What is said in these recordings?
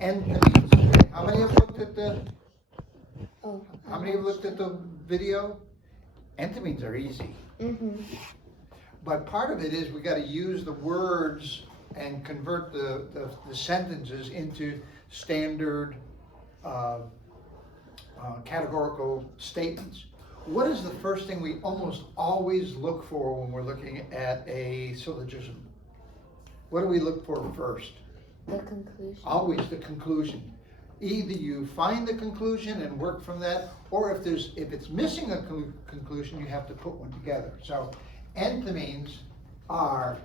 Enthymemes. How many have looked at the? Oh. How many have looked at the video? Enthymemes are easy. Mm-hmm. But part of it is we got to use the words and convert the sentences into standard categorical statements. What is the first thing we almost always look for when we're looking at a syllogism? What do we look for first? The conclusion. Always the conclusion. Either you find the conclusion and work from that, or if it's missing a conclusion, you have to put one together. So enthymemes are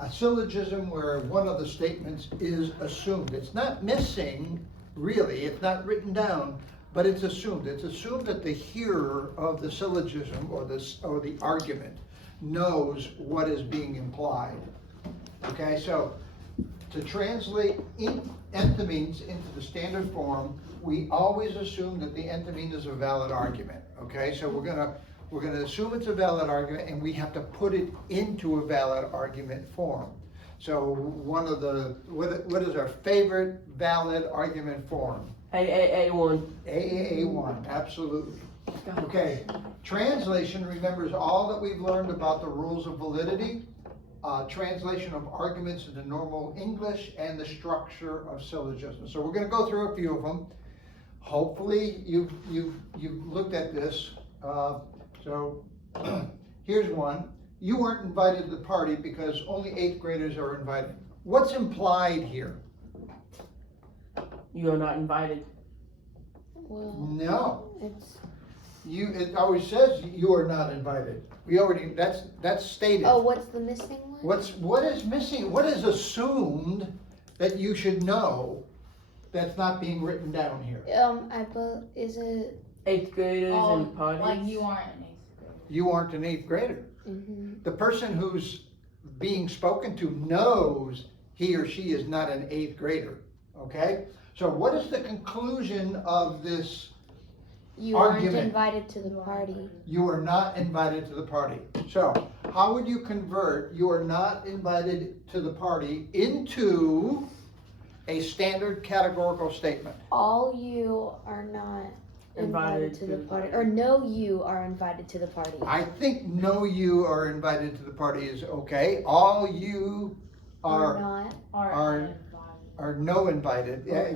a syllogism where one of the statements is assumed. It's not missing, really, it's not written down, but it's assumed. It's assumed that the hearer of the syllogism or the argument knows what is being implied. Okay, so to translate enthymemes into the standard form, we always assume that the enthymeme is a valid argument. Okay, so we're gonna assume it's a valid argument, and we have to put it into a valid argument form. So one of the what is our favorite valid argument form? AAA1. AAA1, absolutely. Okay, translation remembers all that we've learned about the rules of validity, translation of arguments into normal English, and the structure of syllogisms. So we're going to go through a few of them. Hopefully you've looked at this. So here's one. You weren't invited to the party because only 8th graders are invited. What's implied here? You are not invited. Well, No. it's. It always says you are not invited. We already, that's stated. Oh, what's the missing one? What is missing? What is assumed that you should know that's not being written down here? Is it? 8th graders and parties. Like you aren't an 8th grader. You aren't an 8th grader. Mm-hmm. The person who's being spoken to knows he or she is not an 8th grader. Okay? So what is the conclusion of this? You Argument. aren't invited to the party. You are not invited to the party. So how would you convert you are not invited to the party into a standard categorical statement? All you are not invited to the party, or no, you are invited to the party. I think no, you are invited to the party is okay. All you are not. are no invited. Yeah, it's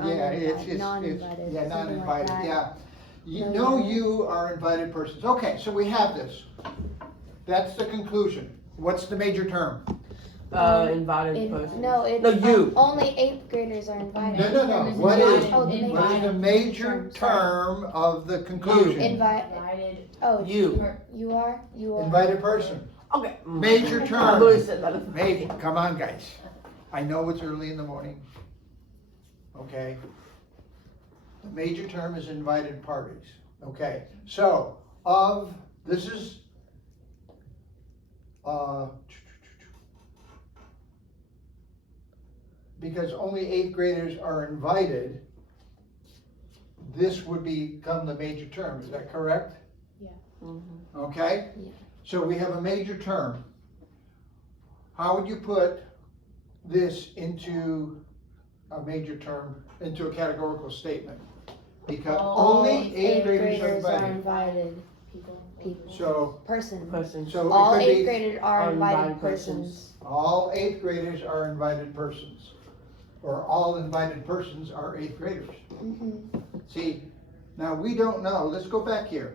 non-invited. yeah, Something non-invited. like that. Yeah. You No, know you. you are invited persons. Okay, so we have this. That's the conclusion. What's the major term? Invited person. No, it's No, you. only 8th graders are invited. No. Term is What invited. is the major term of the conclusion? Invited. Oh, You. You are. Invited person. Okay. Major I term. literally said that. Major. Come on, guys. I know it's early in the morning. Okay. The major term is invited parties. Okay. So this is because only 8th graders are invited, this would become the major term. Is that correct? Mm-hmm. Okay? Yeah. So we have a major term. How would you put this into a major term, into a categorical statement? Because only 8th graders are invited. People. So, Person. so All it could 8th be graders are invited invited persons. all 8th graders are invited persons. Or all invited persons are 8th graders. Mm-hmm. See, now we don't know. Let's go back here.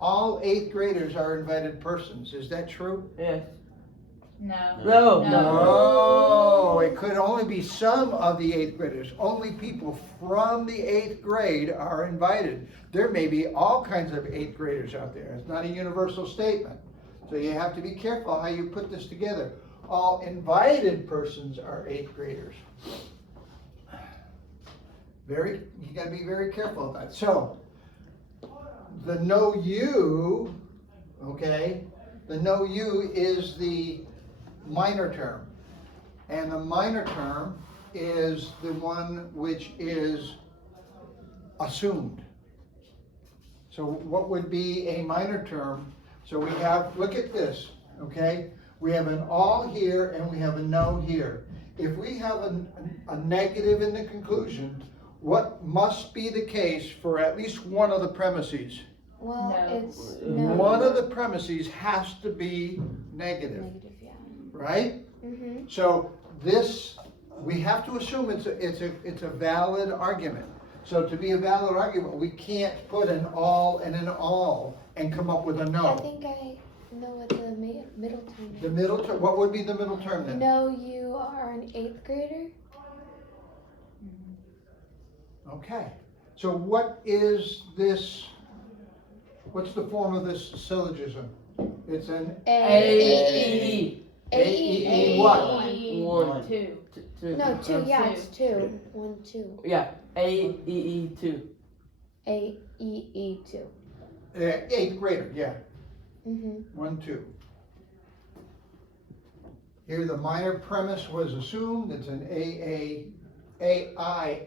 All 8th graders are invited persons. Is that true? Yes. No. No. No, it could only be some of the 8th graders. Only people from the 8th grade are invited. There may be all kinds of 8th graders out there. It's not a universal statement. So you have to be careful how you put this together. All invited persons are 8th graders. You gotta be very careful of that. So, the no you, okay, the no you is the minor term. And the minor term is the one which is assumed. So what would be a minor term? So we have, look at this, okay? We have an all here and we have a no here. if we have a negative in the conclusion, what must be the case for at least one of the premises? Well, No. it's no. One of the premises has to be negative, Negative, yeah. right? Mm-hmm. So this, we have to assume it's a valid argument. So to be a valid argument, we can't put an all and an all and come up with a I no. think I know what the middle term is. The middle term, what would be the middle term then? No, you are an 8th grader? Okay, so what is this, what's the form of this syllogism? It's an A-E-E. A-E-E what? One. Two. Two. No, 2, yeah, Two. it's 2. 1, 2. Yeah, A-E-E 2. A-E-E 2. 8th grader, yeah, Mm-hmm. 1, 2. Here the minor premise was assumed, it's an A-I.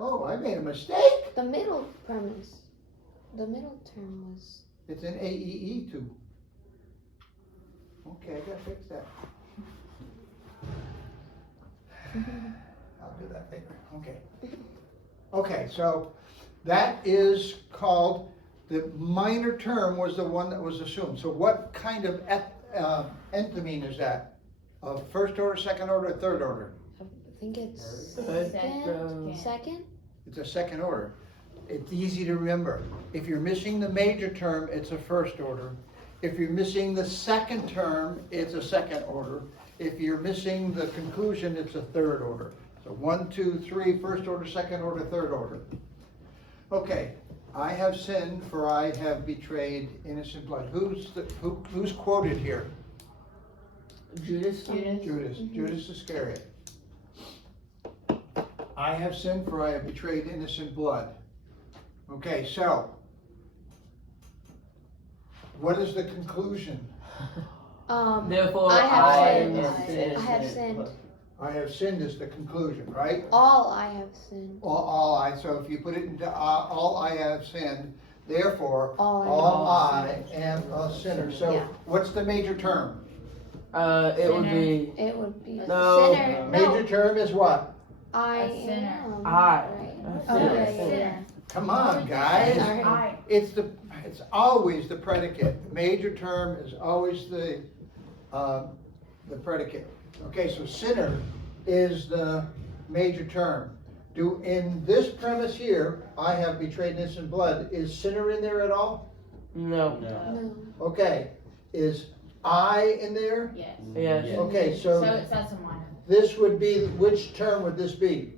Oh, I made a mistake. The middle premise. The middle term was. It's an A-E-E 2. Okay, I gotta fix that. I'll do that later, okay. Okay, so that is called, the minor term was the one that was assumed. So what kind of enthymeme is that? Of first order, second order, third order? I think it's Second. second? It's a second order. It's easy to remember. If you're missing the major term, it's a first order. If you're missing the second term, it's a second order. If you're missing the conclusion, it's a third order. So 1, 2, 3, first order, second order, third order. Okay, I have sinned, for I have betrayed innocent blood. Who's quoted here? Judas. Judas. Mhm. Judas Iscariot. I have sinned, for I have betrayed innocent blood. Okay, so what is the conclusion? Therefore, I have I sinned. am I have sinned. I have sinned is the conclusion, right? All I have sinned. So if you put it into all I have sinned, therefore, All I am a sinner. So Yeah. what's the major term? It would be It would be No. sinner. Major term is what? I A sinner. am. I. Right. A Oh, sinner. yeah, yeah. Come on, guys. Sorry. It's always the predicate. Major term is always the predicate. Okay, so sinner is the major term. In this premise here, I have betrayed innocent blood, is sinner in there at all? No. No. Okay, is I in there? Yes. Yes. Okay, So so that's a minor. this would be, which term would this be?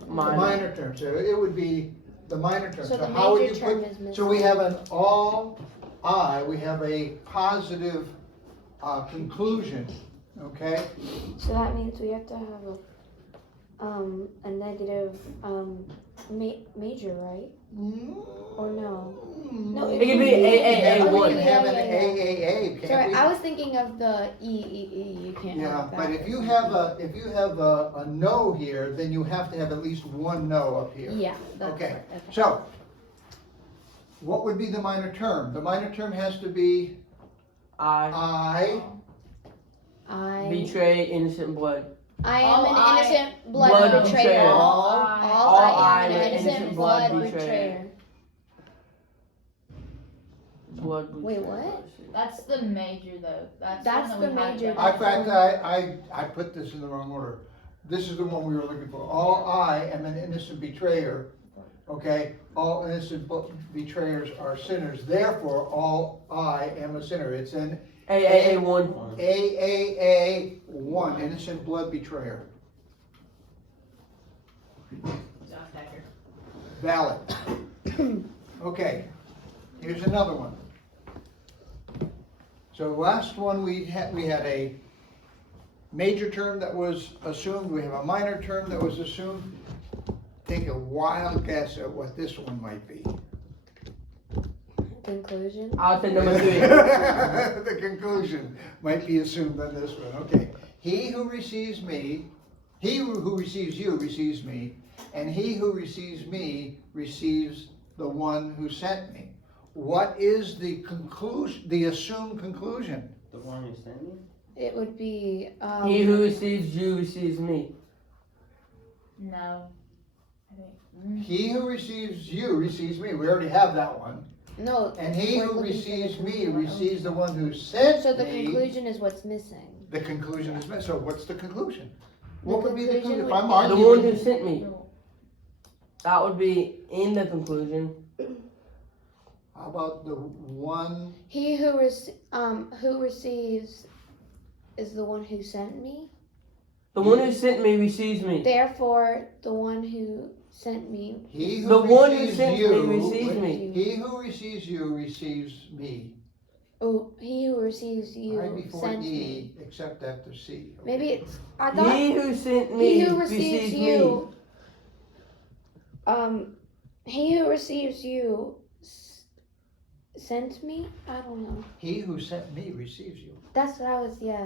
The Minor. minor term, so it would be the minor term. So the how would major you term put? is missing. So we have an all I, we have a positive conclusion, okay? So that means we have to have a negative major, right? Or no? No, It could be AAA We one. can have an Yeah, yeah, yeah. AAA, can't Sorry, we? I was thinking of the E. You can't Yeah, have that. but if you have a no here, then you have to have at least one no up here. Yeah. That's Okay, right. so, what would be the minor term? The minor term has to be I I betray innocent blood. am All an I- innocent Blood blood betrayer. betrayer. All I am I an am innocent blood betrayer. Blood Wait, betrayer. what? That's the major though. That's That's one the that we have major. to- In fact, I put this in the wrong order. This is the one we were looking for. All I am an innocent betrayer, okay? All innocent betrayers are sinners, therefore all I am a sinner. It's an AAA 1. AAA 1, innocent blood betrayer. Valid. Okay, here's another one. So last one we had a major term that was assumed, we have a minor term that was assumed. Take a wild guess at what this one might be. Conclusion. I'll take number 3. The conclusion might be assumed on this one, okay. He who receives me, he who receives you receives me, and he who receives me receives the one who sent me. What is the conclusion, the assumed conclusion? The one who's sending? it would be, He who receives you receives me. No. I think, He who receives you receives me. We already have that one. no. And he we're who looking for receives the me conclusion. receives the one who sent So the me. conclusion is what's missing. The conclusion is met. So what's the conclusion? The What would be the conclusion conclusion? If would I'm be- The one who arguing, sent me. no. That would be in the conclusion. how about the one? He who receives is the one who sent me. The one who sent me receives me. Therefore, the one who sent me. He who The one who receives sent you, me receives me. He who receives you receives me. Oh, he who receives you Right before sent E, me. except after C. Okay. Maybe it's. I thought He who sent me he who receives receives you. He who receives you sent me. I don't know. He who sent me receives you. That's what I was. Yeah.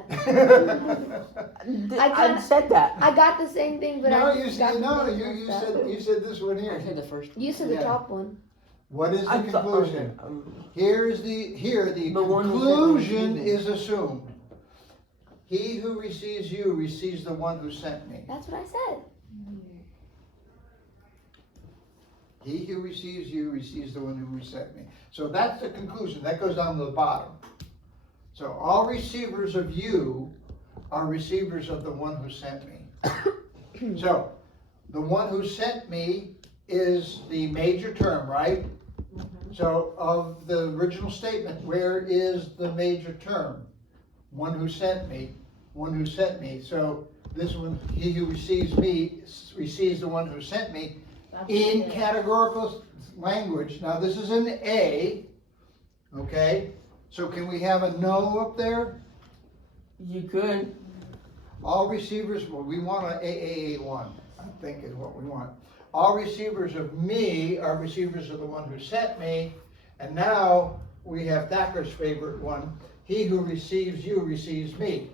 me. I said that. I got the same thing, but No, I you got said the no. thing You messed up. said this one here. I said the first. You said Yeah. the top one. What is the I thought- conclusion? Here the The one who conclusion sent me. is assumed. He who receives you receives the one who sent me. That's what I said. He who receives you receives the one who sent me. So that's the conclusion. That goes down to the bottom. So all receivers of you are receivers of the one who sent me. So the one who sent me is the major term, right? So of the original statement, where is the major term? One who sent me, one who sent me. So this one, he who receives me receives the one who sent me. That's In it. categorical language, now this is an A, okay? So can we have a no up there? You could. All receivers, well, we want a AAA1, I think is what we want. All receivers of me are receivers of the one who sent me. And now we have Thacker's favorite one, he who receives you receives me.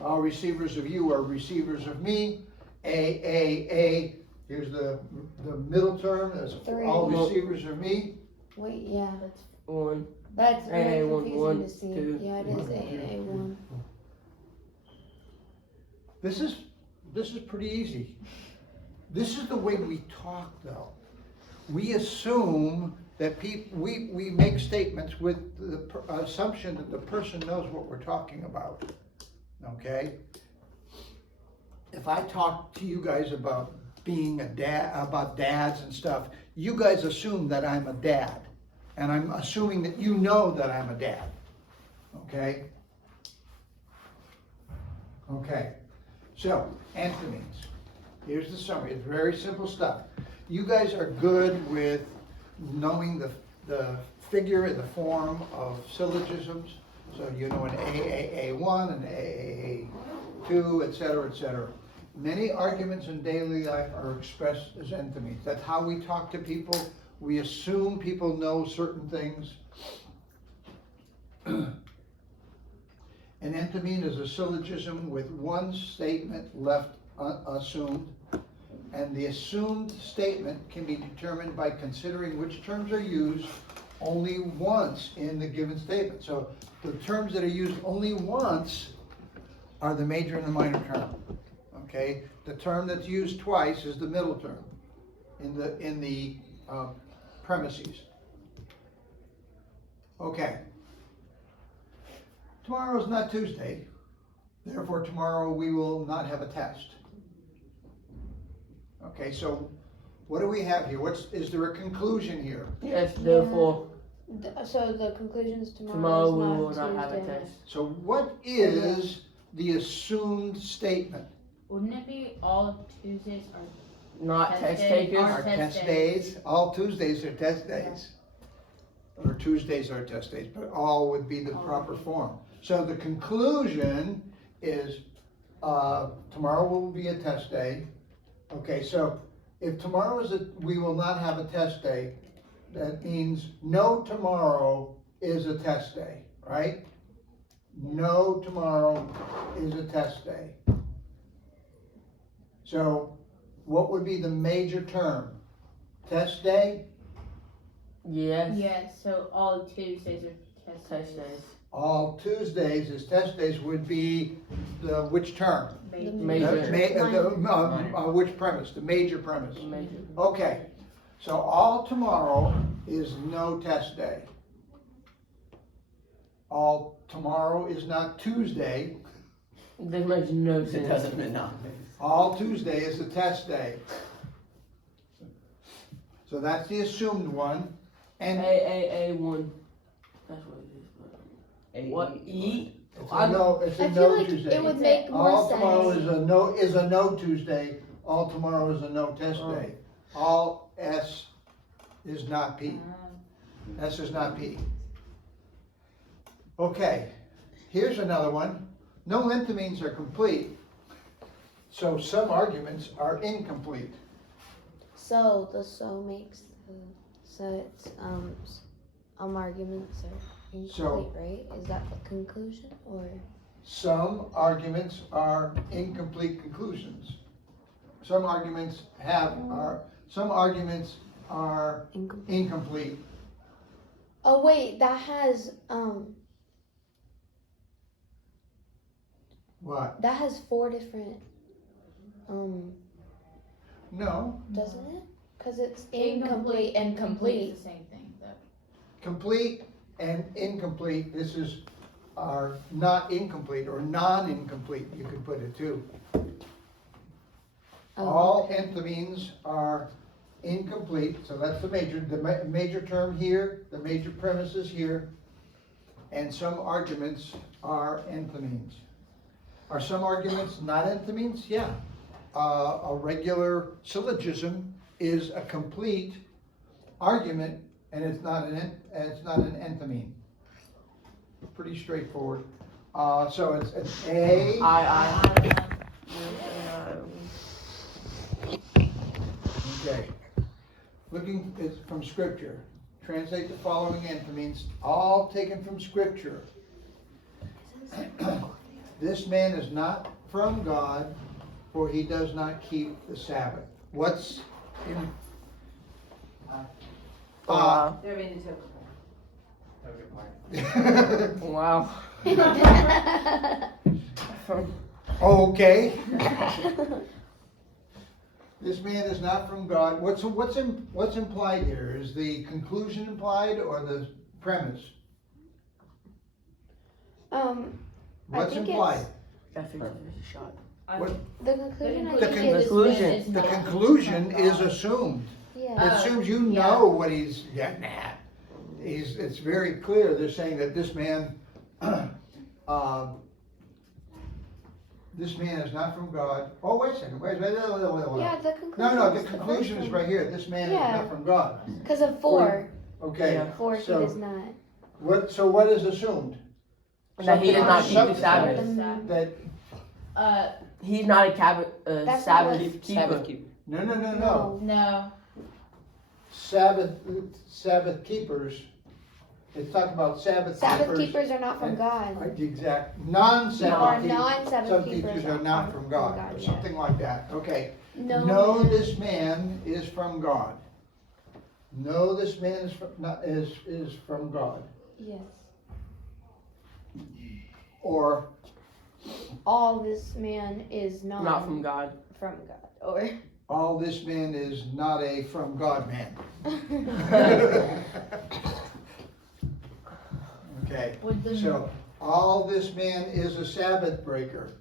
All receivers of you are receivers of me. A. Here's the middle term, that's Three. all receivers are me. Wait, yeah. That's One. That's really AA1, confusing one, to see. two. Yeah, it is AA1. This is pretty easy. This is the way we talk though. We assume that we make statements with the assumption that the person knows what we're talking about, okay? If I talk to you guys about being a dad, about dads and stuff, you guys assume that I'm a dad. And I'm assuming that you know that I'm a dad, okay? Okay, so antonyms. Here's the summary. It's very simple stuff. You guys are good with knowing the figure and the form of syllogisms. So you know an AAA1, an AAA2, etc., etc. Many arguments in daily life are expressed as antonyms. That's how we talk to people. We assume people know certain things. An enthymeme is a syllogism with one statement left assumed, and the assumed statement can be determined by considering which terms are used only once in the given statement. So the terms that are used only once are the major and the minor term. Okay, the term that's used twice is the middle term in the premises. Okay. Tomorrow's not Tuesday, therefore tomorrow we will not have a test. Okay, so what do we have here? Is there a conclusion here? Yes, therefore, So the conclusion is tomorrow we tomorrow will is not not have a Tuesday. test. So what is the assumed statement? Wouldn't it be all Tuesdays are Not Test test day. takers. Our test days, all Tuesdays are test days. Or Tuesdays are test days, but all would be the proper form. So the conclusion is, tomorrow will be a test day. Okay, so if tomorrow we will not have a test day, that means no tomorrow is a test day, right? No tomorrow is a test day. So what would be the major term? Test day? Yes. yes, so all Tuesdays are test Test days. days. All Tuesdays as test days would be the, which term? Major. Which premise? The major premise. Major. Okay, so all tomorrow is no test day. All tomorrow is not Tuesday. This makes no It sense. doesn't mean no. All Tuesday is the test day. So that's the assumed one. And A1. That's what it is. What? E? it's a no, it's I a feel no like Tuesday. it would make more All tomorrow sense. is a no Tuesday. All tomorrow is a no test Oh. day. All S is not P. S is not P. Okay, here's another one. No enthymemes are complete, so some arguments are incomplete. So the so makes the, so it's arguments are incomplete, right? Is that the conclusion or? Some arguments are incomplete conclusions. Some arguments are Incomplete. incomplete. Oh wait, that has What? that has 4 different No, doesn't it? Cause it's incomplete and complete. It's the same thing, though. complete and incomplete, are not incomplete or non-incomplete, you could put it too. Oh, All okay. enthymemes are incomplete, so that's the major term here, the major premises here, and some arguments are enthymemes. Are some arguments not enthymemes? Yeah. A regular syllogism is a complete argument, and it's not an enthymeme. Pretty straightforward. So it's an A. I. Okay. Looking from scripture. Translate the following enthymemes, all taken from scripture. This man is not from God, for he does not keep the Sabbath. What's in? Wow. Okay. This man is not from God. What's implied here? Is the conclusion implied or the premise? What's think implied? That's a shot. What? The conclusion I The think is conclusion. The conclusion is assumed. It yeah. assumes you know what he's getting at. It's very clear. They're saying that this man, this man is not from God. Oh, wait a second. Wait. Yeah, the conclusion. No, the is conclusion is right here. This man is Yeah. not from God. Because of 4. Okay. Yeah. 4 he So does not. what is assumed? That he does not keep the Something- Sabbath. That He's not a That's Sabbath not keeper. no. No. Sabbath keepers. It's talking about Sabbath Sabbath keepers are not from God. Exact. Or Non-Sabbath keepers. non-Sabbath Some keepers teachers are not from God, or yeah. something like that. Okay. No. No, this man is from God. No, this man is from God. Yes. Or All this man is Not from God. from God. Or all this man is not a from God man. Okay. Would the So all this man is a Sabbath breaker.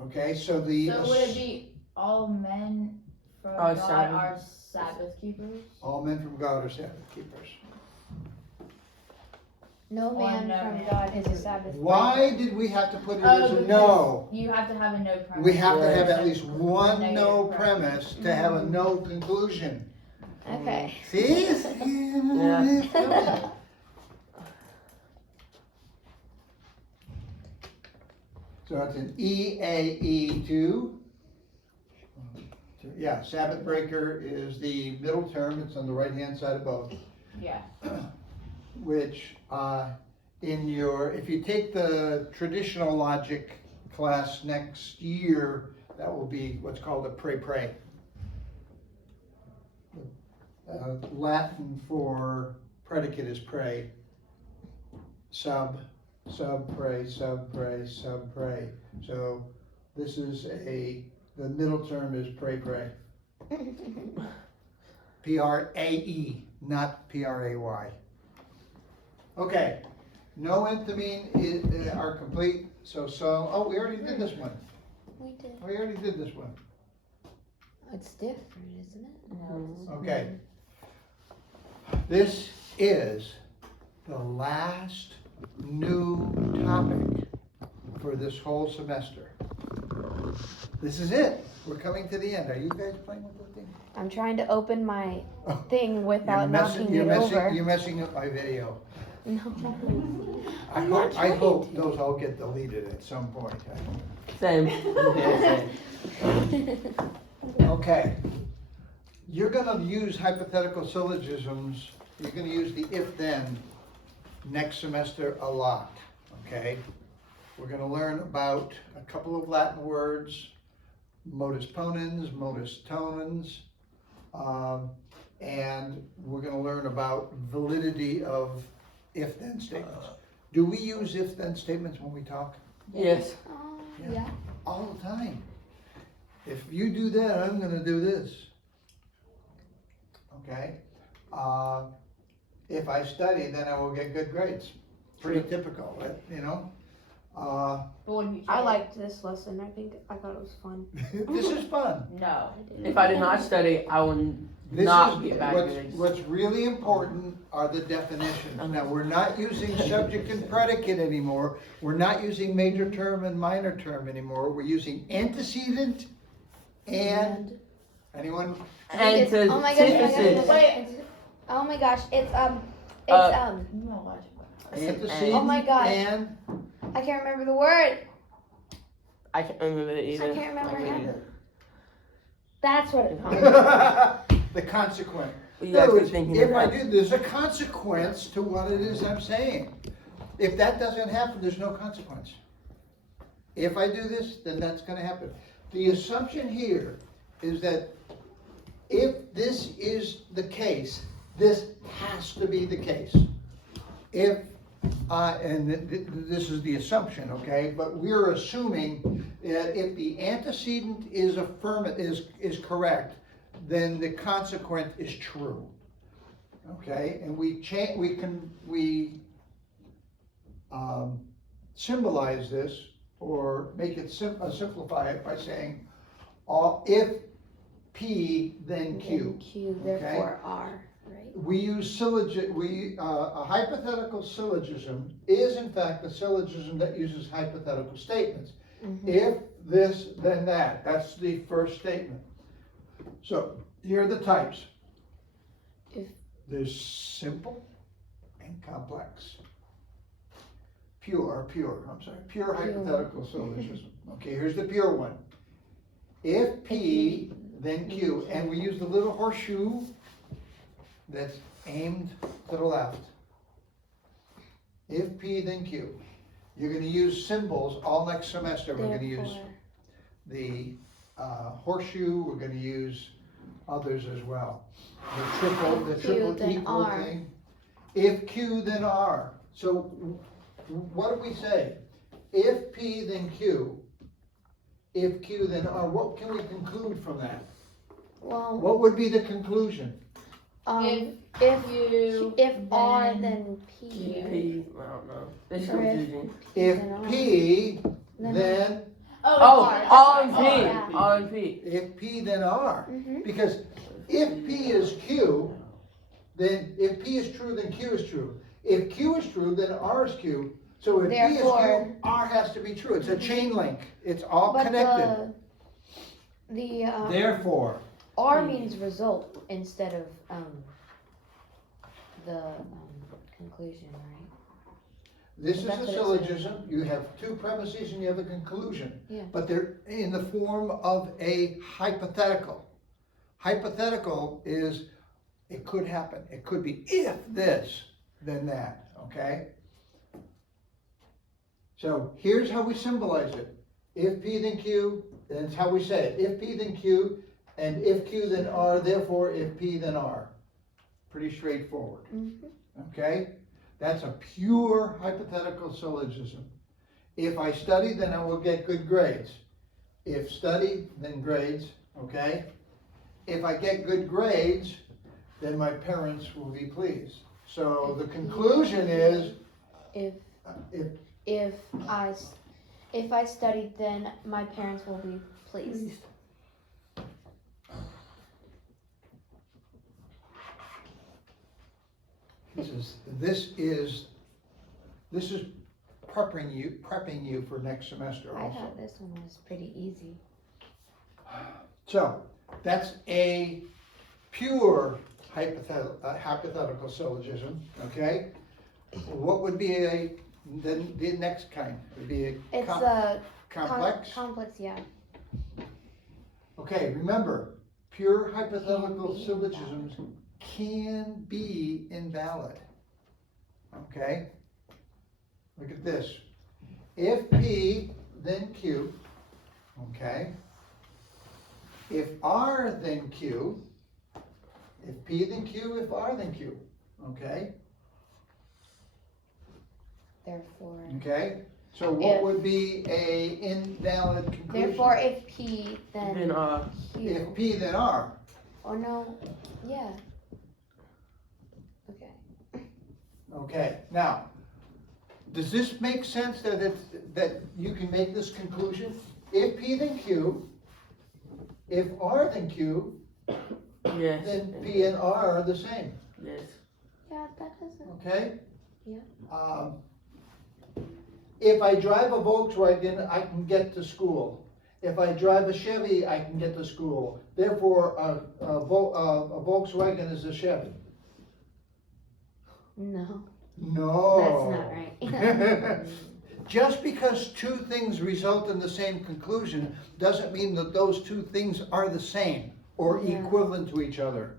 Okay, so would it be all men from Are God Sabbath- are Sabbath keepers? all men from God are Sabbath keepers. no Or man no from man. God is a Sabbath Why did we have to put it as a no? You have to have a no premise. We have to have at Yes. least one Negative no premise. premise to have a no conclusion. breaker. Okay. See? Yeah. So it's an EAE2. Yeah, Sabbath breaker is the middle term, it's on the right-hand side above, Yeah. which if you take the traditional logic class next year, that will be what's called a pre-pre. Latin for predicate is pre. sub, pray, sub, pray, sub, pray. So this is the middle term is pray, pray. P-R-A-E, not P-R-A-Y. Okay, no enthymeme are complete, oh, we already did this one. We did. We already did this one. It's different, isn't it? Okay. This is the last new topic for this whole semester. This is it. We're coming to the end. Are you guys playing with the thing? I'm trying to open my Oh, thing without knocking it over. You're messing up my video. No. I I'm not hope trying to. those all get deleted at some point. Same. Yeah, same. Okay. You're gonna use hypothetical syllogisms, you're gonna use the if-then next semester a lot, okay? We're gonna learn about a couple of Latin words, modus ponens, modus tonens, and we're gonna learn about validity of if-then statements. Do we use if-then statements when we talk? Yes. Yeah. All the time. If you do that, I'm gonna do this. Okay? If I study, then I will get good grades. Pretty typical, right? You know? I liked this lesson. I thought it was fun. This is fun. No. If I did not study, I would This not is, get bad grades. what's really important are the definitions. Now, we're not using subject and predicate anymore. We're not using major term and minor term anymore. We're using antecedent and, anyone? And to Oh my gosh! synthesis. Oh my gosh! It's You don't watch it. Antecedent Oh my gosh. and I can't remember the word. I can't remember it either. I can't remember I can't it. either. That's what it's the consequent. You In guys other were words, thinking if of I that. do, there's a consequence to what it is I'm saying. If that doesn't happen, there's no consequence. If I do this, then that's gonna happen. The assumption here is that if this is the case, this has to be the case. If, this is the assumption, okay, but we're assuming that if the antecedent is is correct, then the consequent is true. Okay, and we symbolize this or make it simplify it by saying, if P then Q. Q, therefore R, right? We use a hypothetical syllogism is in fact a syllogism that uses hypothetical statements. If this, then that. That's the first statement. So here are the types. If- There's simple and complex. Pure hypothetical syllogism. Okay, here's the pure one. If P, then Q, and we use the little horseshoe that's aimed to the left. If P, then Q. You're gonna use symbols all next semester. We're gonna use the horseshoe, we're gonna use others as well. The triple then equal R. thing. If Q, then R. So what do we say? If P, then Q. If Q, then R. What can we conclude from that? Well, What would be the conclusion? if R, then P. P, I don't know. This is Or if- confusing. If Then R. P, Then then, Oh, R and P. Yeah. R and P. if P, then R. Mm-hmm. Because if P is Q, then if P is true, then Q is true. If Q is true, then R is Q. So if P is Therefore- Q, R has to be true. It's a chain link. It's all But connected. the Therefore, R means result instead of the conclusion, right? this is That's a what it syllogism. You have two premises and you have a conclusion. Yeah. But they're in the form of a hypothetical. Hypothetical is, it could happen. It could be if this, then that, okay? So here's how we symbolize it. If P, then Q, that's how we say it. If P, then Q, and if Q, then R, therefore if P, then R. Pretty straightforward, Mm-hmm. okay? That's a pure hypothetical syllogism. If I study, then I will get good grades. If study, then grades, okay? If I get good grades, then my parents will be pleased. So the conclusion is, If if if I studied, then my parents will be pleased. this is prepping you for next semester I also. thought this one was pretty easy. So that's a pure hypothetical syllogism, okay? What would be then the next kind? Would be a It's a complex? complex, yeah. Okay, remember, pure Can hypothetical be syllogisms can be invalid. Okay? Look at this. If P, then Q. Okay? If R, then Q. If P, then Q. If R, then Q. Okay? Therefore, Okay? So what If- would be a invalid conclusion? therefore, if P, Then then Q. If P, then R. Or no, yeah. Okay. Okay, now, does this make sense that you can make this conclusion? If P then Q, if R then Q, yes. then P and R are the same, Yes. Yeah, that doesn't. okay? Yeah. If I drive a Volkswagen, I can get to school. If I drive a Chevy, I can get to school. Therefore, a Volkswagen is a Chevy. No, No. that's not right. Just because two things result in the same conclusion doesn't mean that those two things are the same or Yeah. equivalent to each other,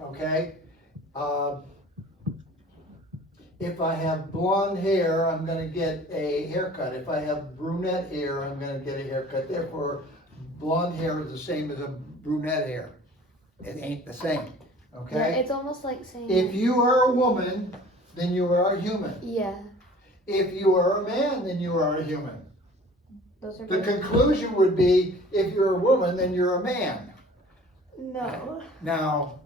okay? If I have blonde hair, I'm gonna get a haircut. If I have brunette hair, I'm gonna get a haircut. Therefore, blonde hair is the same as a brunette hair. It ain't the same, Yeah, okay? it's almost like saying. If you are a woman, then you are a human. Yeah, If you are a man, then you are a human. those are. The both- conclusion would be, if you're a woman, then you're a man. No. Now,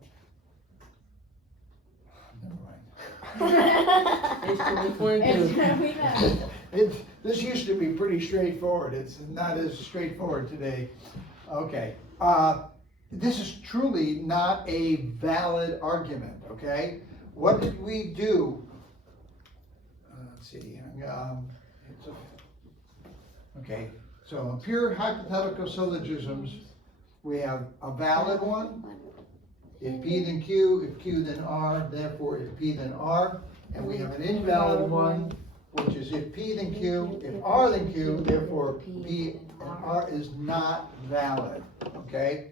never mind. It's 2022. It's gonna be that. This used to be pretty straightforward. It's not as straightforward today. Okay. This is truly not a valid argument, okay? What did we do? Let's see. Okay, so pure hypothetical syllogisms, we have a valid one. If P then Q, if Q then R, therefore if P then R. And we have an invalid one, which is if P then Q, if R then Q, therefore P and R is not valid, okay?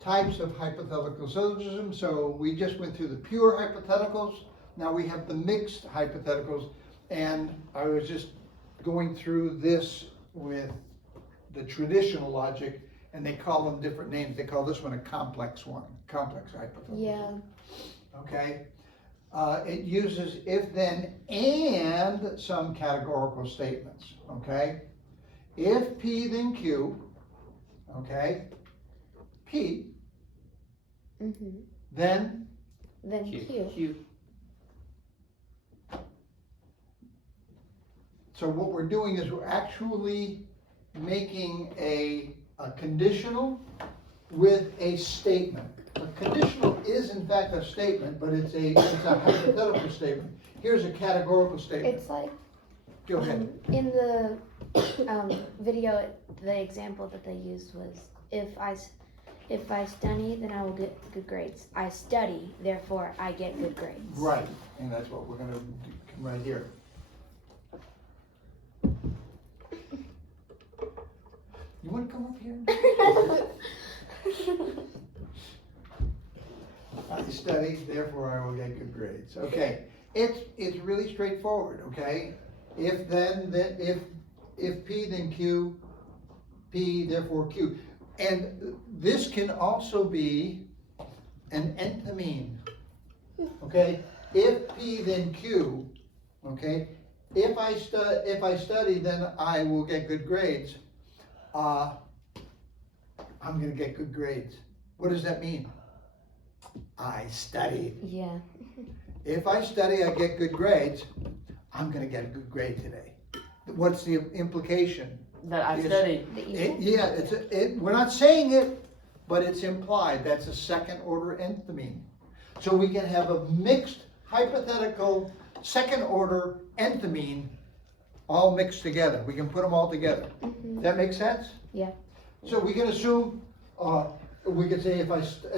Types of hypothetical syllogism, so we just went through the pure hypotheticals, now we have the mixed hypotheticals, and I was just going through this with the traditional logic, and they call them different names. They call this one a complex hypothetical. Yeah. Okay? It uses if, then, and some categorical statements, okay? If P, then Q, okay? P, Mhm. then Then Q. Q. so what we're doing is we're actually making a conditional with a statement. A conditional is in fact a statement, but it's a hypothetical statement. Here's a categorical statement. It's like Go ahead. in the video, the example that they used was if I study, then I will get good grades. I study, therefore I get good grades. Right, and that's what we're gonna do right here. You wanna come up here? I study, therefore I will get good grades. Okay, it's really straightforward, okay? If then if P then Q, P therefore Q. And this can also be an enthymeme, okay? If P, then Q, okay? If I study, then I will get good grades. I'm gonna get good grades. What does that mean? I studied. Yeah. If I study, I get good grades. I'm gonna get a good grade today. What's the implication? That I Yes. studied. We're not saying it, but it's implied. That's a second order enthymeme. So we can have a mixed hypothetical second order enthymeme all mixed together. We can put them all together. That makes sense? Yeah. So we can assume, we could say if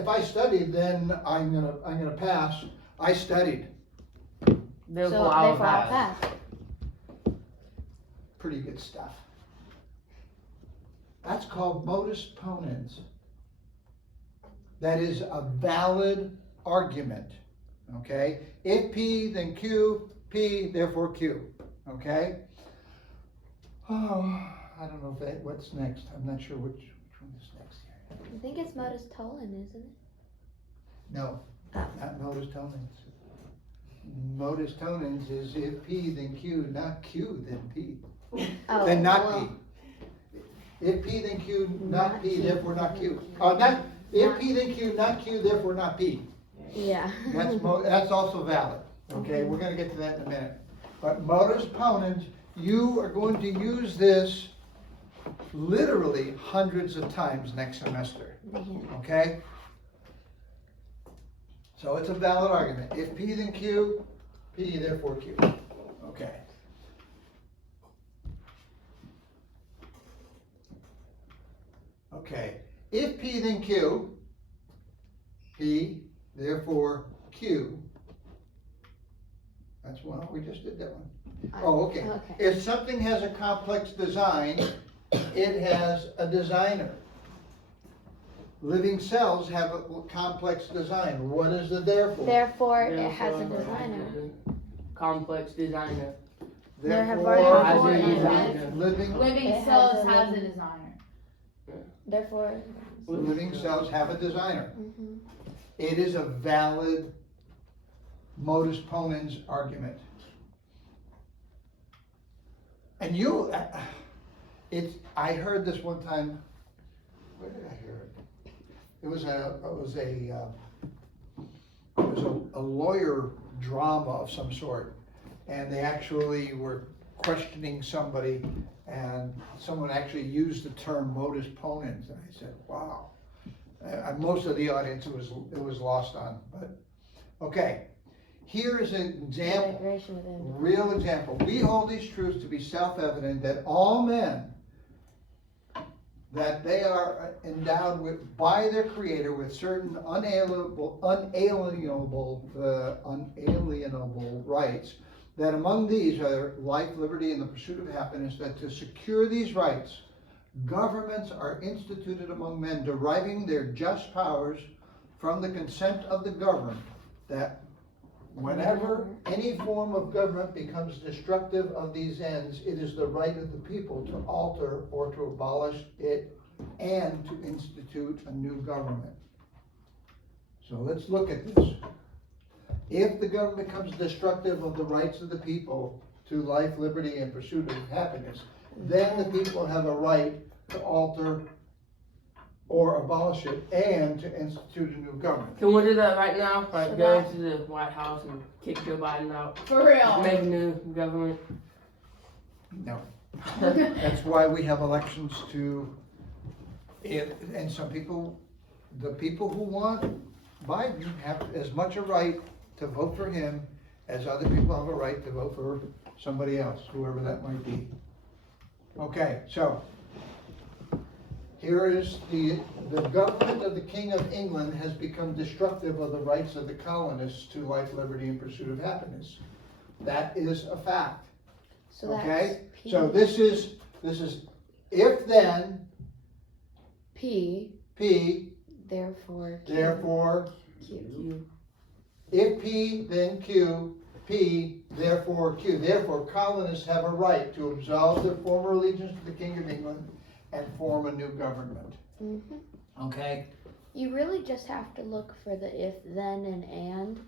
I studied, then I'm gonna pass. I studied. Therefore, I'll pass. pass. Pretty good stuff. That's called modus ponens. That is a valid argument, okay? If P, then Q, P, therefore Q, okay? Oh, I don't know what's next. I'm not sure which one is next here. I think it's modus tollens, isn't it? No, Oh. not modus ponens. Modus ponens is if P, then Q, not Q, then P. Oh, Then not well, P. If P, then Q, not Not P, Q. therefore not Q. If P, then Q, not Q, therefore not P. Yeah. That's also valid, okay? We're gonna get to that in a minute. But modus ponens, you are going to use this literally hundreds of times next semester, Yeah. okay? So it's a valid argument. If P, then Q, P, therefore Q, okay? Okay, if P, then Q, P, therefore Q. That's one, we just did that one. Oh, okay. Okay. If something has a complex design, it has a designer. Living cells have a complex design. What is the therefore? Therefore, it has a designer. Complex designer. There have Therefore, already been living, designer. Living It cells has a has a living- designer. Therefore. living cells have a designer. Mhm. It is a valid modus ponens argument. And I heard this one time, where did I hear it? It was a lawyer drama of some sort, and they actually were questioning somebody, and someone actually used the term modus ponens, and I said, wow. Most of the audience, it was lost on, but, okay. Here is an example, Integration within. real example. We hold these truths to be self-evident that all men, that they are endowed with, by their Creator, with certain unalienable rights, that among these are life, liberty, and the pursuit of happiness, that to secure these rights, governments are instituted among men, deriving their just powers from the consent of the governed, that whenever any form of government becomes destructive of these ends, it is the right of the people to alter or to abolish it and to institute a new government. So let's look at this. If the government becomes destructive of the rights of the people to life, liberty, and pursuit of happiness, then the people have a right to alter or abolish it and to institute a new government. Can we do that right now? Like So go that- into the White House and kick Joe Biden out? For real. Make a new government? No. That's why we have elections and some people, the people who want Biden have as much a right to vote for him as other people have a right to vote for somebody else, whoever that might be. Okay, so here is the government of the King of England has become destructive of the rights of the colonists to life, liberty, and pursuit of happiness. That is a fact. So that's Okay, P. so this is if then P. P, Therefore. Q. therefore, Q. if P, then Q, P, therefore Q. Therefore, colonists have a right to absolve their former allegiance to the King of England and form a new government. Mhm. Okay? You really just have to look for the if, then, and.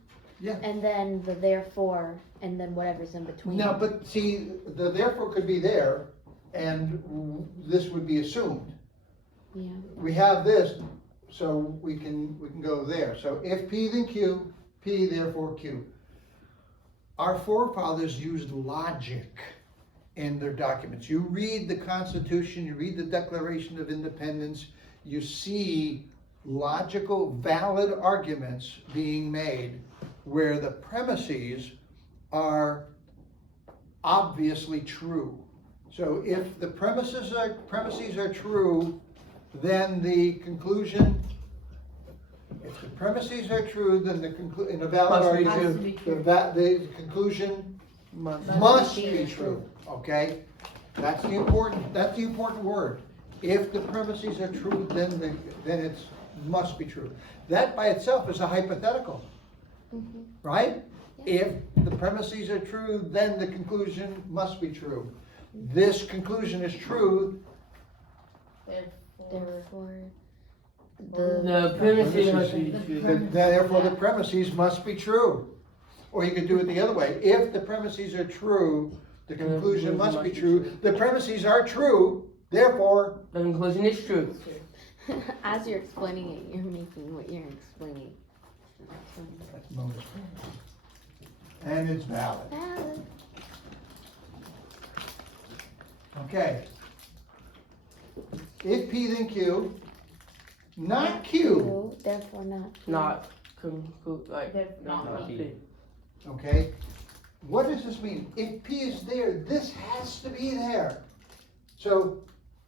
Yeah. And then the therefore, and then whatever's in between. No, but see, the therefore could be there, and this would be assumed. Yeah. We have this, so we can go there. So if P then Q, P therefore Q. Our forefathers used logic in their documents. You read the Constitution, you read the Declaration of Independence, you see logical, valid arguments being made where the premises are obviously true. So if the premises are true, then the conclusion, if the premises are true, then in a valid Must be argument, true. the conclusion must be true, okay? That's the important word. If the premises are true, then it's must be true. That by itself is a hypothetical, Mhm. right? Yeah. If the premises are true, then the conclusion must be true. This conclusion is true, Therefore, The premises must be true. therefore the premises must be true. Or you could do it the other way. If the premises are true, the conclusion must be true. The premises are true, therefore, The conclusion is true. as you're explaining it, you're making what you're explaining. that's modus. And it's valid. Valid. Okay. If P then Q, not Q, Therefore not. Not conclude, like, Not not P. P. okay? What does this mean? If P is there, this has to be there. So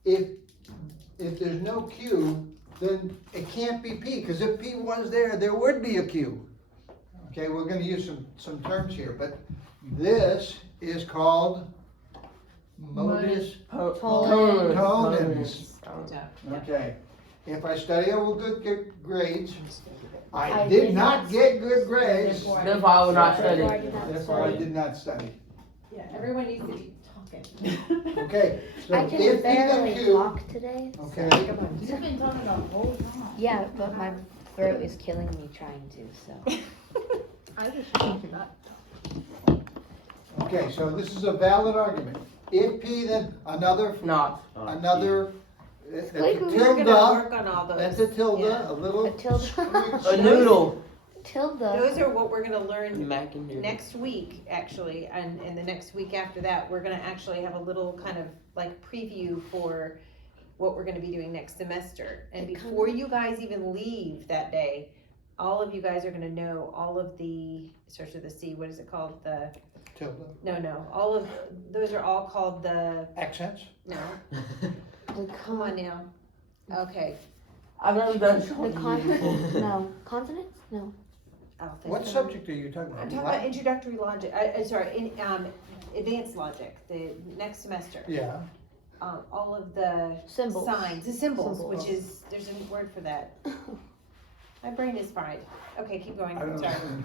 if there's no Q, then it can't be P, because if P was there, there would be a Q. Okay, we're gonna use some terms here, but this is called modus ponens. Okay, if I study, I will get grades. I did not get good grades, Therefore, I will not study. Therefore, I did not therefore I study. did not study. Yeah, everyone needs to be talking. Okay, so I if can P then barely Q, talk today. so okay, You've been talking the whole time. Yeah, but my throat is killing me trying to, so. I just changed that. okay, so this is a valid argument. If P then another, Not. that's a Like, we're We're gonna tilde, work on all those. that's a tilde, Yeah. a little. A tilde. A noodle. Tilde. Those are what we're gonna learn Mac and noodle. next week, actually, and the next week after that, we're gonna actually have a little kind of like preview for what we're gonna be doing next semester. And It kinda- before you guys even leave that day, all of you guys are gonna know all of the, starts with the C, what is it called? The, Tilde. no, all of, those are all called the, Accents? no, The come on now. Okay. I've never done The short. consonants? No. Consonants? No. I'll think What of it. subject are you talking about? I'm talking about introductory logic, advanced logic, the next semester. Yeah, All of the Symbols. signs, the symbols, Symbols. which is, there's a word for that. My brain is fried. Okay, keep going, I don't sorry, know.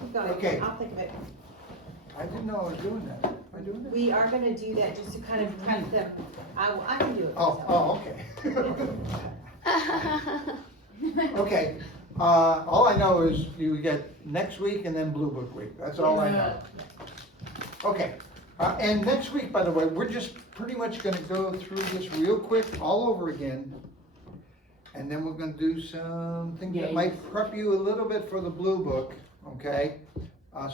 keep going, Okay. I'll think of it. I didn't know I was doing that. Am I doing that? We are gonna do that just to kind of prep them. I can do it. Oh, okay. Okay, all I know is you get next week and then Blue Book week, that's all I know. Okay, and next week, by the way, we're just pretty much gonna go through this real quick, all over again. And then we're gonna do some things that might prep you a little bit for the Blue Book, okay?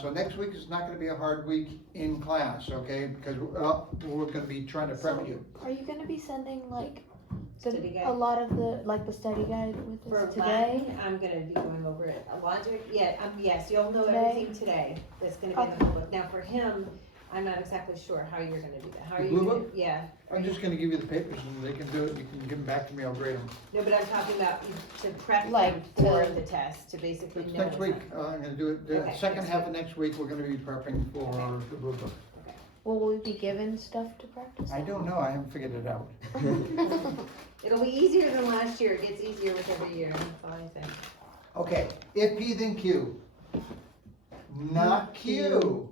So next week is not gonna be a hard week in class, okay? Because we're gonna be trying to prep you. Are you gonna be sending like Study guide. a lot of the the study guide with For us today? Latin, I'm gonna be going over it. Logic, yeah, yes, you'll know Today? everything today. That's gonna be in the blue book. Now for him, I'm not exactly sure how you're gonna do that. How are The you blue gonna? book? Yeah. I'm just gonna give you the papers and they can do it, you can give them back to me, I'll grade them. No, but I'm talking about to prep Like them for to- the test, to basically It's know. next what's week, up. I'm gonna do it, the Okay, second next half of next week, we're gonna be prepping for the Blue Book. Will we be given stuff to practice? I don't know, I haven't figured it out. It'll be easier than last year. It gets easier with every year. That's all I think. Okay, if P then Q. Not Q.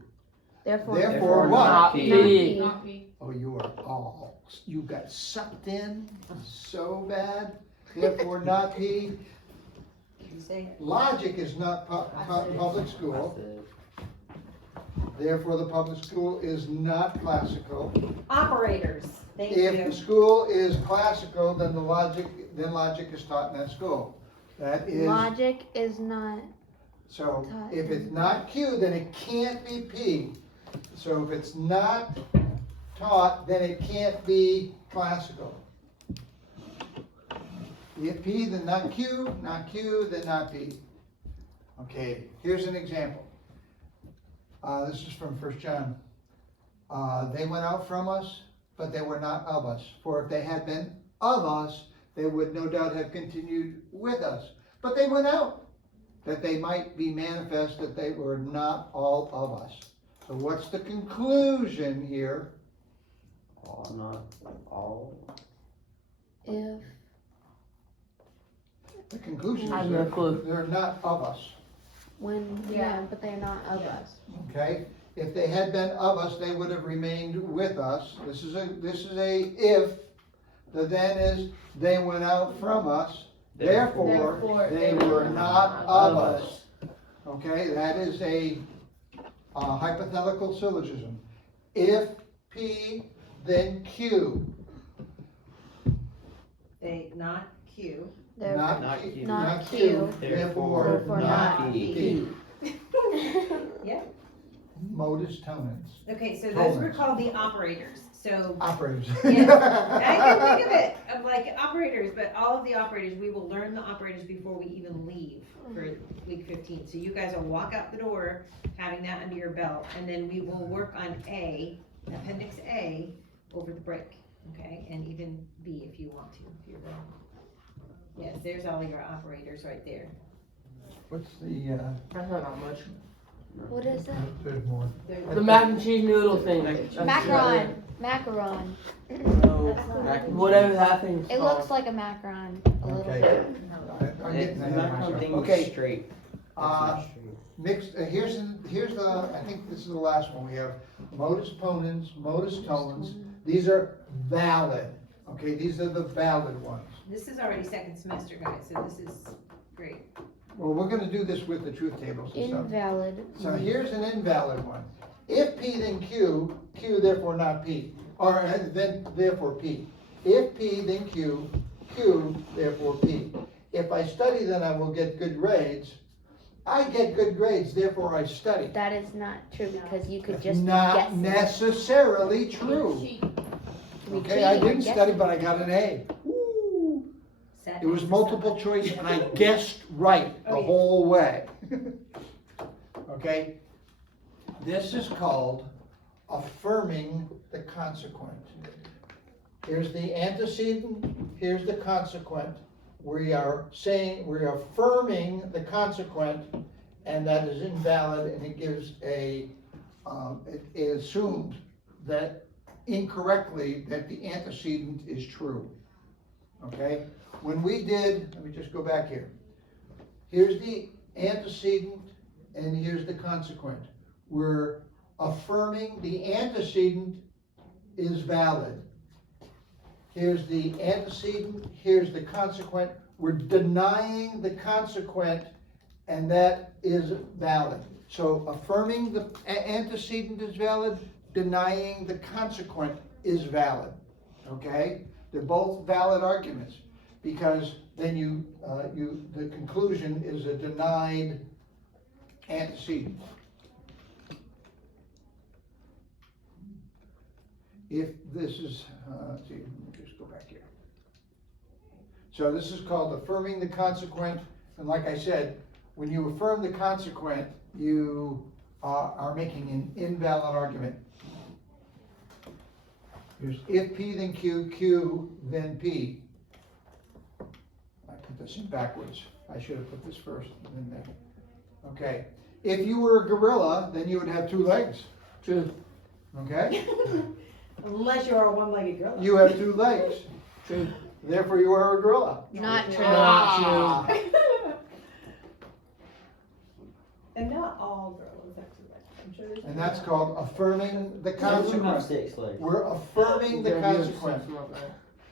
Therefore what? Not P. Not me. Oh, you got sucked in so bad, therefore not P. you say it? Logic is not public school, therefore the public school is not classical. Operators, thank If you. the school is classical, then logic is taught in that school. That is, Logic is not, so taught if it's in- not Q, then it can't be P. So if it's not taught, then it can't be classical. If P, then not Q, then not P. Okay, here's an example. This is from 1 John. They went out from us, but they were not of us. For if they had been of us, they would no doubt have continued with us. But they went out, that they might be manifest that they were not all of us. So what's the conclusion here? All, not all. if, The conclusion I is have no clue. they're not of us, when, Yeah. yeah, but they're not of Yeah. us. okay? If they had been of us, they would have remained with us. This is a if. The then is, they went out from us, therefore, they were not of us. Okay, that is a hypothetical syllogism. If P, then Q. They, not Q. They're Not Q. not Q, therefore therefore not not P. Yeah, Modus ponens. okay, so those were Tolerance. called the operators, so. Operators. Yeah, I can think of it, of like operators, but all of the operators, we will learn the operators before we even leave for week 15. So you guys will walk out the door having that under your belt, and then we will work on A, Appendix A, over the break, okay? And even B if you want to, if you're ready. Yes, there's all your operators right there. What's the, That's not much. what is it? there's more. The mac and cheese noodle thing. Macaron, macaron. No, whatever that thing's It called. looks like a macaron, a little Okay. bit. I'm It's getting the ahead of macaron myself. thing Okay, is straight. uh, mixed, here's the, I think this is the last one. We have modus ponens, modus tollens. These are valid, okay? These are the valid ones. This is already second semester, guys, so this is great. Well, we're gonna do this with the truth tables and stuff. Invalid. So here's an invalid one. If P then Q, Q therefore not P, or then therefore P. If P then Q, Q therefore P. If I study, then I will get good grades. I get good grades, therefore I study. That is not true because you could That's just not guess. necessarily true. We Okay, I cheat, we're didn't guessing. study, but I got an A. Woo. Set It was next multiple to choice and I guessed right the Oh, yeah. whole way. Okay? This is called affirming the consequent. Here's the antecedent, here's the consequent. We are saying, we're affirming the consequent, and that is invalid, and it gives a, it assumes that incorrectly that the antecedent is true. Okay? When we did, let me just go back here. Here's the antecedent and here's the consequent. We're affirming the antecedent is valid. Here's the antecedent, here's the consequent. We're denying the consequent and that is valid. So affirming the antecedent is valid, denying the consequent is valid. Okay? They're both valid arguments because then the conclusion is a denied antecedent. If this is, let's see, let me just go back here. So this is called affirming the consequent, and like I said, when you affirm the consequent, you are making an invalid argument. Here's if P then Q, Q then P. I put this in backwards. I should have put this first and then that. Okay. If you were a gorilla, then you would have two legs. True. Okay? Unless you're a one-legged gorilla. You have two legs. True. Therefore you are a gorilla. Not true. Not true. And not all gorillas, actually, I'm sure there's. And that's called affirming the Some have consequent. 6 legs. We're affirming the Yeah, you have consequent. 6, not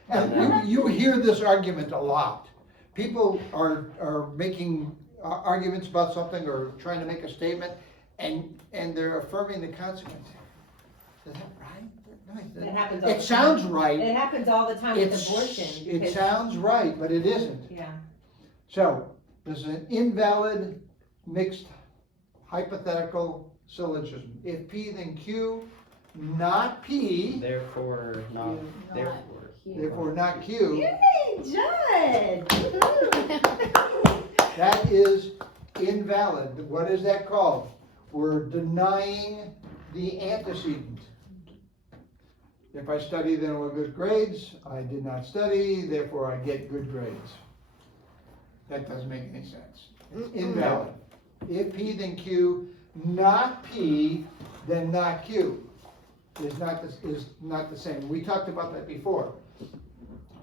bad. And you hear this argument a lot. people are making arguments about something or trying to make a statement, and they're affirming the consequence. Is that right? No, It happens all it the sounds time. right. It happens all the time with It's- abortion. It because- sounds right, but it isn't. Yeah, So, this is an invalid mixed hypothetical syllogism. If P then Q, not P, Therefore, not, Not therefore. Q. therefore not Q, Yay, Judd! Woohoo! that is invalid. What is that called? We're denying the antecedent. If I study, then I will get grades. I did not study, therefore I get good grades. That doesn't make any sense. It's invalid. If P then Q, not P, then not Q. Is not the same. We talked about that before.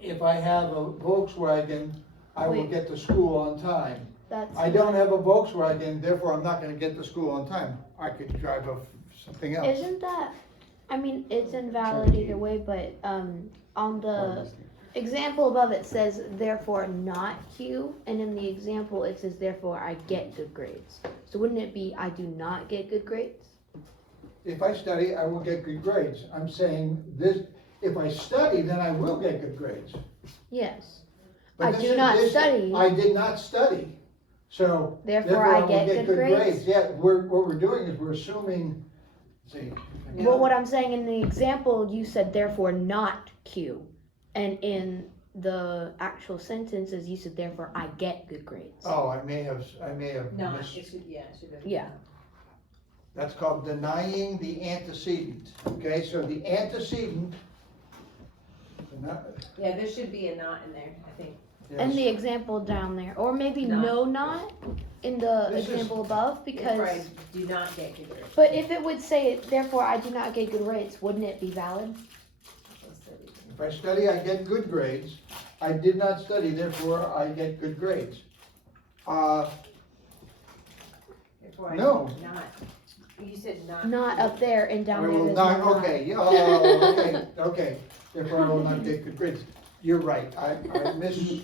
If I have a Volkswagen, I will Wait. get to school on time. That's I don't have a Volkswagen, therefore I'm not gonna get to school on time. I could drive something else. Isn't that, I mean, it's invalid either way, but, on the example above it says therefore not Q, and in the example it says therefore I get good grades. So wouldn't it be I do not get good grades? If I study, I will get good grades. I'm saying this, if I study, then I will get good grades. Yes. But I this do is- not this- study. I did not study, so. Therefore, I will get good grades? Yeah, what we're doing is we're assuming, let's see. Well, what I'm saying in the example, you said therefore not Q. And in the actual sentences, you said therefore I get good grades. Oh, I may have Not, missed. it should, yeah, it should be. Yeah. That's called denying the antecedent, okay? So the antecedent. Yeah, there should be a not in there, I think. And the example down there, or maybe Not. no not in the This is- example above, because, Therefore, I do not get good grades. but if it would say therefore I do not get good grades, wouldn't it be valid? If I study, I get good grades. I did not study, therefore I get good grades. Therefore, I No. do not. You said not. Not up there and I down there will there's not, no okay, yeah, oh, okay, okay. Therefore I will not get good grades. You're right, I miss.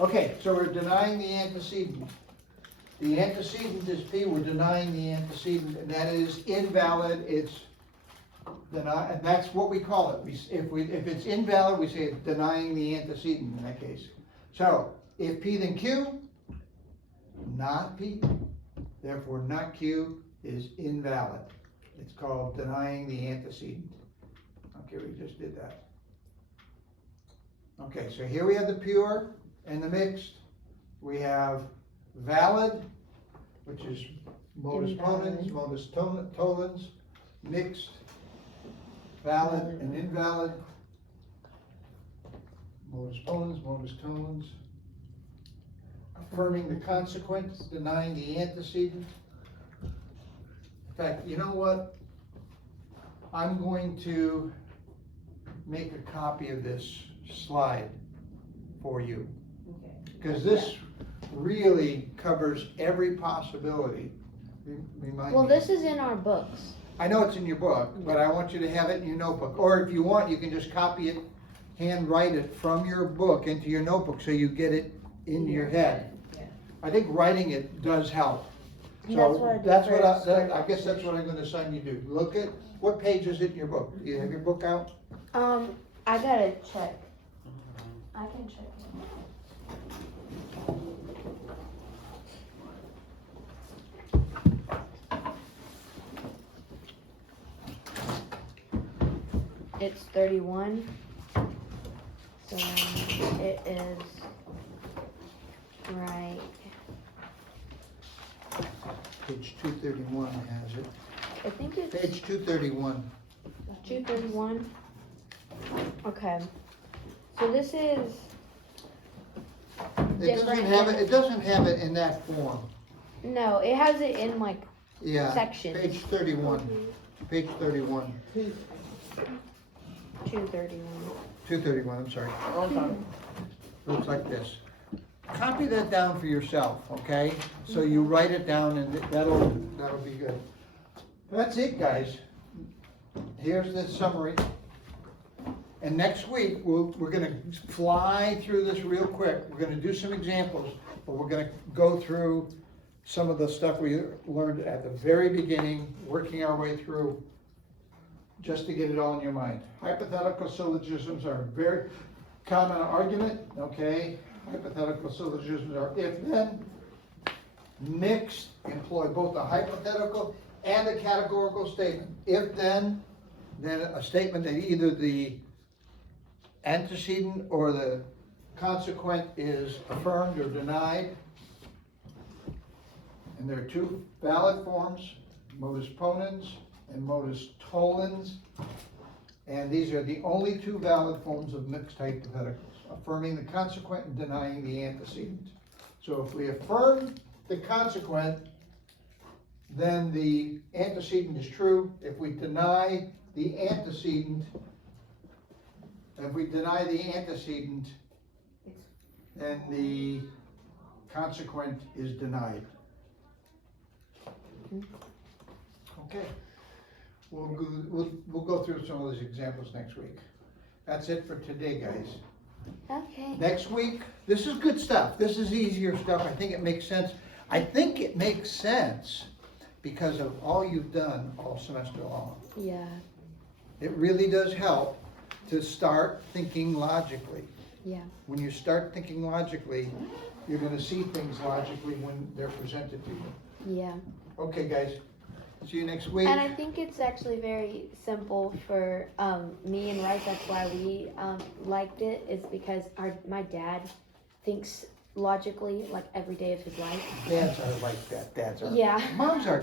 Okay, so we're denying the antecedent. The antecedent is P, we're denying the antecedent, and that is invalid, it's and that's what we call it. If it's invalid, we say it's denying the antecedent in that case. So, if P then Q, not P, therefore not Q is invalid. It's called denying the antecedent. Okay, we just did that. Okay, so here we have the pure and the mixed. We have valid, which is modus ponens, modus tollens, mixed, valid and invalid. Modus ponens, modus tollens. Affirming the consequence, denying the antecedent. In fact, you know what? I'm going to make a copy of this slide for you. Okay. Because this really covers every possibility. Remind Well, me. this is in our books. I know it's in your book, but I want you to have it in your notebook. Or if you want, you can just copy it, handwrite it from your book into your notebook so you get it in your head. Yeah. I think writing it does help. And that's what I So did that's what first. I guess that's what I'm gonna assign you to do. Look at, what page is it in your book? Do you have your book out? I gotta check. I can check. It's 31. So it is right. Page 231 has it. I think it's Page 231. 231. Okay. So this is It doesn't have it in that form. no, it has it in like Yeah. sections. Page 31, page 31, 231. 231, I'm sorry. Okay. Looks like this. Copy that down for yourself, okay? So you write it down and that'll be good. That's it, guys. Here's the summary. And next week, we're gonna fly through this real quick. We're gonna do some examples, but we're gonna go through some of the stuff we learned at the very beginning, working our way through, just to get it all in your mind. Hypothetical syllogisms are a very common argument, okay? Hypothetical syllogisms are if-then, mixed, employ both a hypothetical and a categorical statement. If-then, then a statement that either the antecedent or the consequent is affirmed or denied. And there are two valid forms, modus ponens and modus tollens. And these are the only two valid forms of mixed hypotheticals, affirming the consequent and denying the antecedent. So if we affirm the consequent, then the antecedent is true. If we deny the antecedent, then the consequent is denied. Okay, we'll go through some of those examples next week. That's it for today, guys. Okay. Next week, this is good stuff. This is easier stuff. I think it makes sense. I think it makes sense because of all you've done all semester long. Yeah. It really does help to start thinking logically. Yeah. When you start thinking logically, you're gonna see things logically when they're presented to you. Yeah. Okay, guys, see you next week. And I think it's actually very simple for me and Rice. That's why we liked it, is because my dad thinks logically like every day of his life. Dads are like that, dads are. Yeah. Moms are